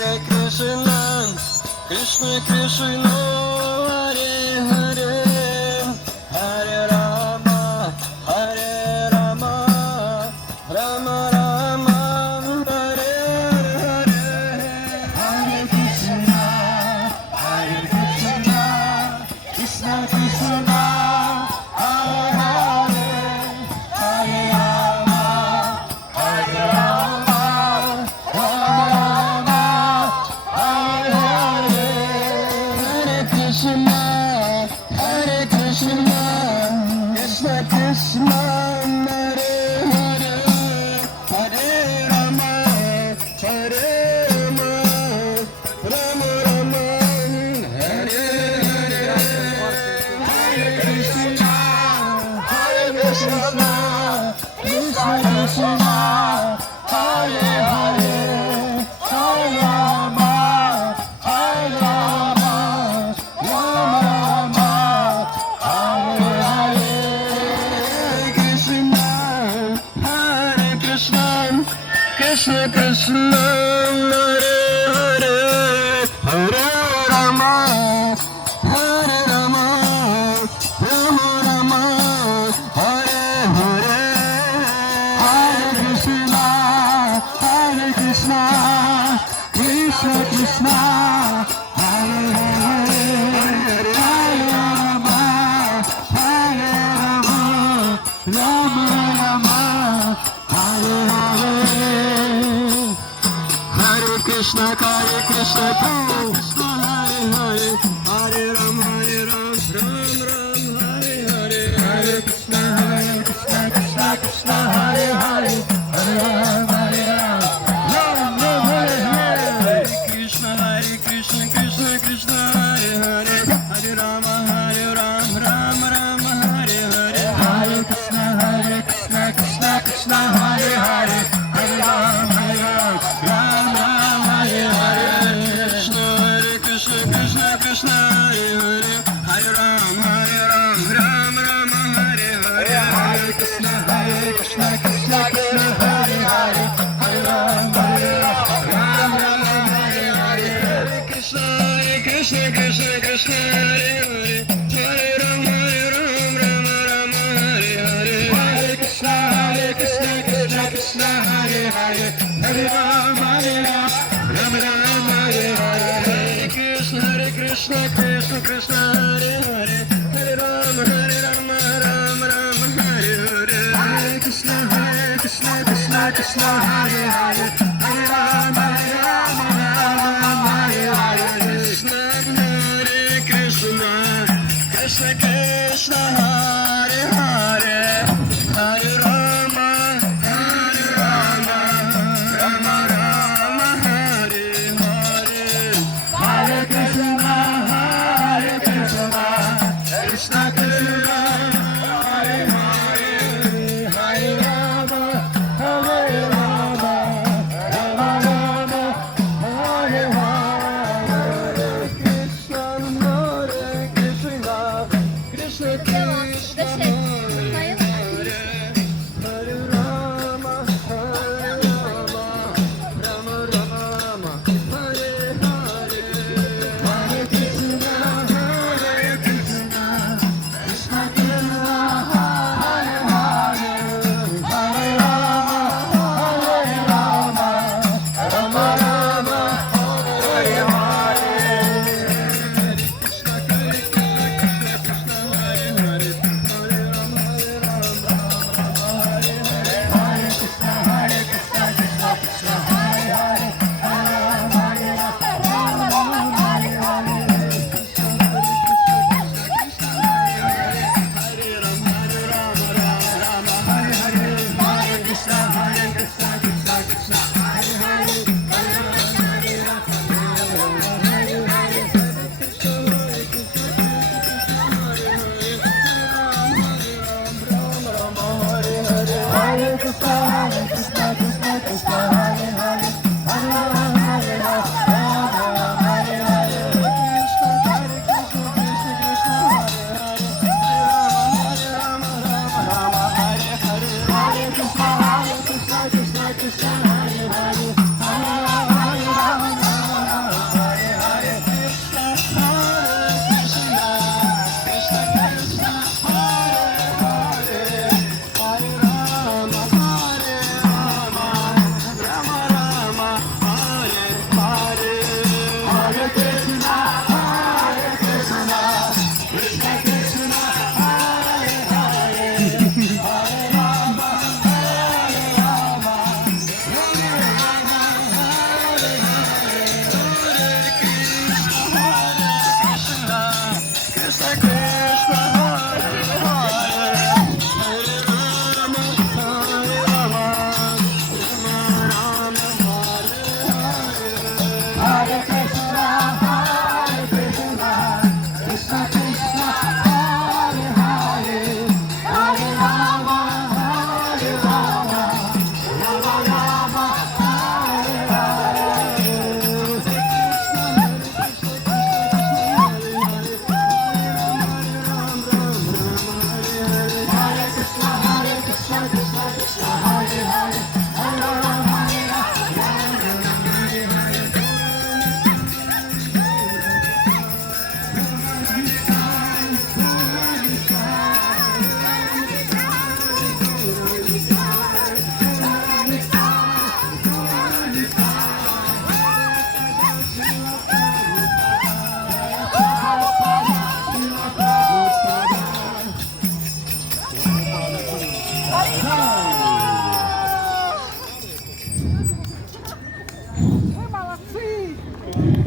Hare Krishna, Krishna Krishna, Hare Hare, Hare Rama, Hare Rama, Rama Rama, Hare Hare. Hare Krishna, Hare Krishna, Krishna Krishna, Hare Hare, Hare Rama, Hare Rama, Rama Rama, Hare Hare. Hare Krishna, Hare Krishna, Krishna Krishna, Hare Hare, Hare Rama, Hare Rama, Rama Rama, Hare Hare. Hare Krishna, Hare Krishna, Krishna Krishna, Hare Hare, Hare Rama, Hare Rama, Rama Rama, Hare Hare. Krishna, Hare Krishna, Krishna Krishna, Hare Hare, Hare Rama, Hare Rama, Rama Rama, Hare Hare. Hare Krishna, Hare Krishna, Krishna Krishna, Hare Hare, Hare Rama, Hare Rama, Rama Rama, Hare Hare. Hare Krishna, Hare Krishna, Krishna Hare Hare, Hare Ram, Ram Ram, Hare Hare. Hare Krishna, Krishna Krishna, Hare Hare, Hare Ram, Ram Ram, Hare Hare. Hare Krishna, Krishna Krishna, Hare Hare, Hare Rama, Ram Ram, Hare Hare. Hare Krishna, Krishna Krishna, Hare Hare, Hare Ram, Ram Ram, Hare Hare. Krishna, Krishna, Hare Hare, Hare Ram, Ram Ram, Hare Hare. Hare Krishna, Krishna Krishna, Hare Hare, Hare Ram, Ram Ram, Hare Hare. Hare Krishna, Krishna Krishna, Hare Hare, Hare Ram, Ram Ram, Hare Hare. Hare Krishna, Krishna Hare Hare, Hare Ram, Ram Ram, Hare Hare. Hare Krishna, Krishna Krishna, Hare Hare, Hare Ram, Ram Ram, Hare Hare. Hare Krishna, Krishna Hare Hare, Hare Ram, Ram Hare Hare. Krishna, Krishna Krishna, Hare Hare, Hare Rama, Hare Rama, Rama Rama, Hare Hare. Hare Krishna, Krishna Krishna, Hare Hare, Hare Rama, Hare Rama,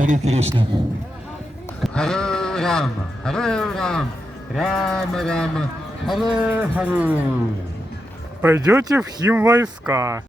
Харе Кришна. Харе Рама, Рама Рама, Харе Харе. Пойдете в химвойска.